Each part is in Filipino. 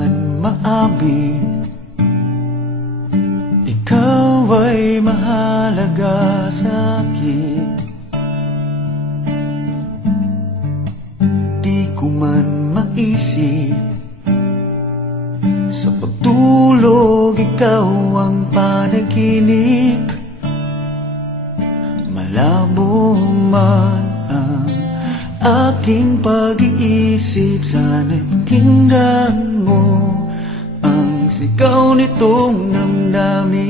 man maamin, ikaw ay mahalaga sa'kin. Di ko man maisip, sa pagtulog ikaw ang panaginip. Malabo man ang aking pag-iisip, sana'y pakinggan mo ang sigaw nitong damdamin.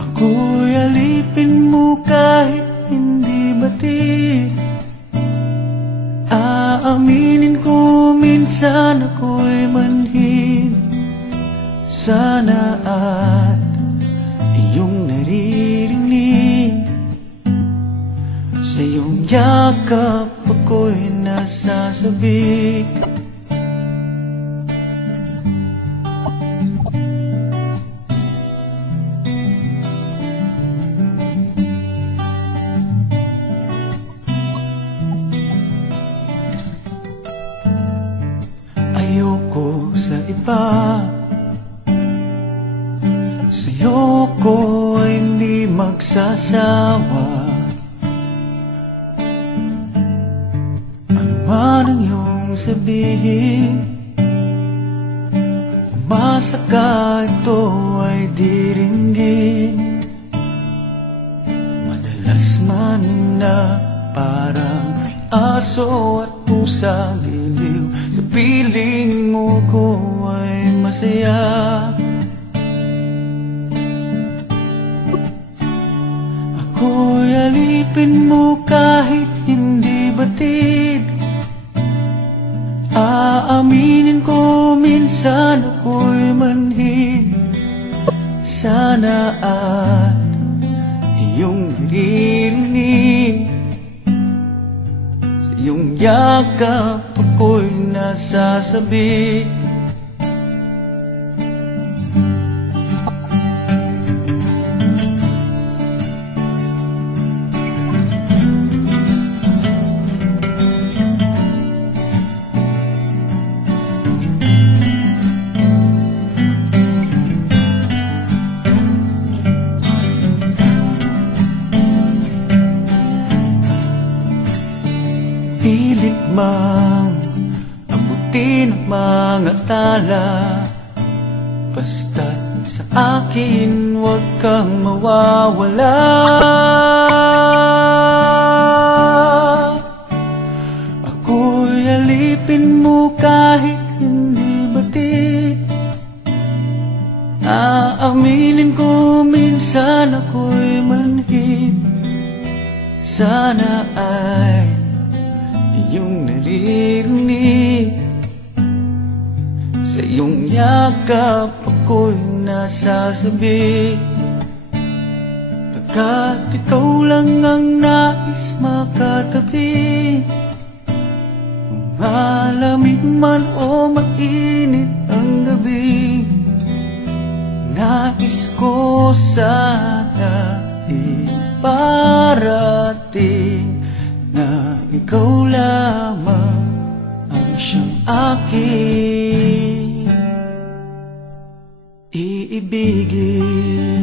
Ako'y alipin mo kahit hindi batid. Aaminin ko minsan ako'y manhid. Sana at iyong naririnig, sa iyong yakap ako'y nasasabik. Ayoko sa iba, sa'yo ko ay hindi magsasawa. Ano man ang iyong sabihin, umasa ka ito ay diringgin. Madalas man na parang aso at pusa giliw, sa piling mo ko ay masaya. Ako'y alipin mo kahit hindi batid. Aaminin ko minsan ako'y manhid. Sana at iyong naririnig, sa iyong yakap ako'y nasasabik. Pilit mang abutin ang mga tala, basta't sa akin huwag kang mawawala. Ako'y alipin mo kahit hindi batid. Aaminin ko minsan ako'y manhid. Sana ay iyong naririnig, sa iyong yakap ako'y nasasabik. Pagkat ikaw lang ang nais makatabi, kung malamig man o mainit ang gabi, nais ko sana iparating na ikaw lamang ang siyang aking iibigin.